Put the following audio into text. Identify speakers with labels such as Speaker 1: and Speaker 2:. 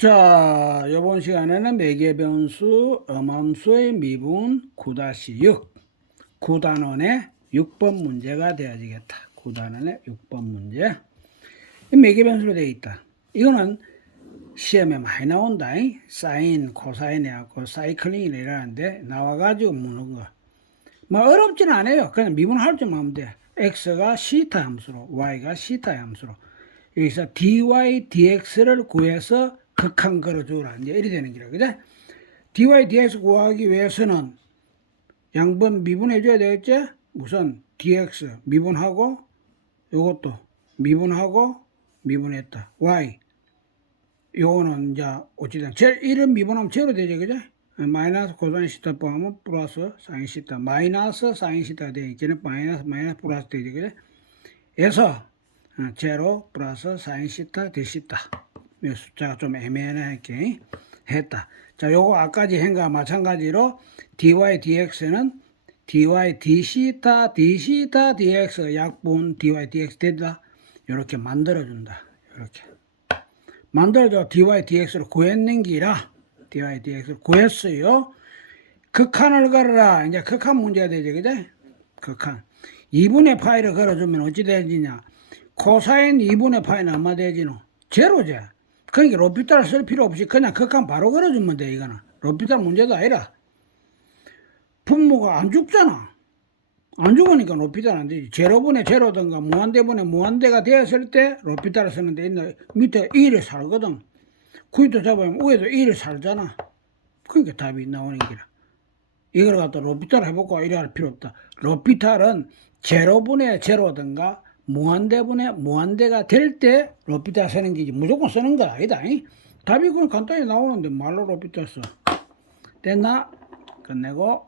Speaker 1: 자, 이번 시간에는 매개 변수 음함수의 미분 9-6 9단원의 6번 문제가 되어지겠다. 9단원의 6번 문제. 이 매개 변수로 되어 있다. 이거는 시험에 많이 나온다. 잉? 사인, 코사인 해갖고 사이클링이라 이러는데 나와가지고 무는 거. 뭐 어렵진 않아요. 그냥 미분할 줄만 하면 돼. x가 시타 함수로, y가 시타 함수로. 여기서 dy, dx를 구해서 극한 걸어주라. 이제 이리 되는 기라. 그죠? dy, dx 구하기 위해서는 양분 미분해줘야 되겠지? 우선 dx 미분하고 요것도 미분하고 미분했다. y 요거는 이제 어찌든 제일 이름 미분하면 제로 되죠. 그죠? 마이너스 코사인 시타 포함하면 플러스 사인 시타 마이너스 사인 시타 되니까 마이너스 마이너스 플러스 되죠. 그죠? 에서 어, 제로 플러스 사인 시타 이 숫자가 좀 애매하게 했다. 자, 요거 아까지 한 거와 마찬가지로 dy dx는 dy d 시타 d 시타 dx 약분 dy dx 된다. 이렇게 만들어 준다. 이렇게 만들어줘 dy dx를 구했는 기라 dy dx를 구했어요. 극한을 걸어라. 이제 극한 문제가 되지, 그죠? 극한. 2분의 파이를 걸어주면 어찌 되지냐? 코사인 2분의 파이는 얼마 되지노? 제로제. 그러니까 로피탈 쓸 필요 없이 그냥 극한 바로 걸어주면 돼, 이거는. 로피탈 문제도 아니라. 분모가 안 죽잖아. 안 죽으니까 로피탈 안 되지. 제로분의 제로든가 무한대분의 무한대가 되었을 때 로피탈을 쓰는데 있나 밑에 1이 살거든. 구이도 잡으면 위에도 1이 살잖아. 그러니까 답이 나오는 기라. 이걸 갖다 로피탈 해보고 이래 할 필요 없다. 로피탈은 제로분의 제로든가 무한대분의 무한대가 될 때 로피탈 쓰는 게지 무조건 쓰는 건 아니다. 이? 답이 그건 간단히 나오는데 말로 로피탈 써. 됐나? 끝내고